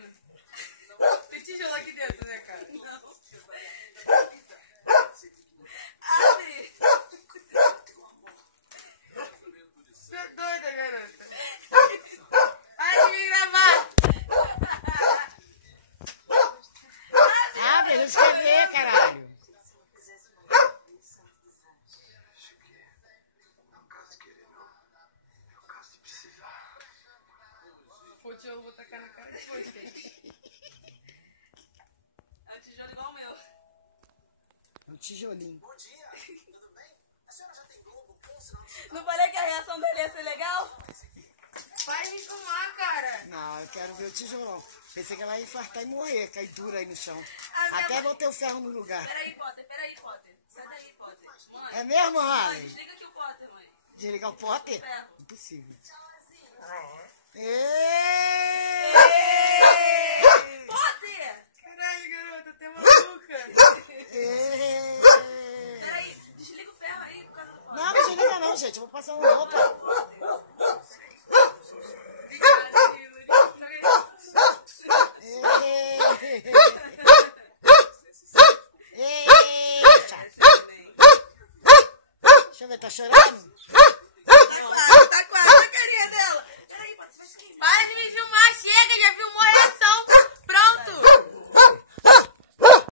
chorando. Tem tijolo aqui dentro, né, cara? Não. Abre! Você é doida, garota. Para de me gravar. Abre, deixa eu ver, caralho. O tijolo eu vou tacar na cara depois, gente. É um tijolo igual o meu. Um tijolinho. Bom dia, tudo bem? A senhora já tem Globo com o sinal de Não falei que a reação dele ia ser legal? Vai me filmar, cara. Não, eu quero ver o tijolão. Pensei que ela ia infartar e morrer, cair dura aí no chão. A minha Até mãe- botei o ferro no lugar. Peraí, Potter. Sai daí, Potter. Mãe, É mesmo, mãe, Harley? desliga aqui o Potter, mãe. Desligar o pote? Ferro. Impossível. Ê! Êêêê! Potter! Caralho, garota, tem maluca. Peraí, desliga o ferro aí por causa do Potter. Não, não desliga não, gente. Eu vou passar uma roupa. Eita. Deixa eu ver, tá chorando?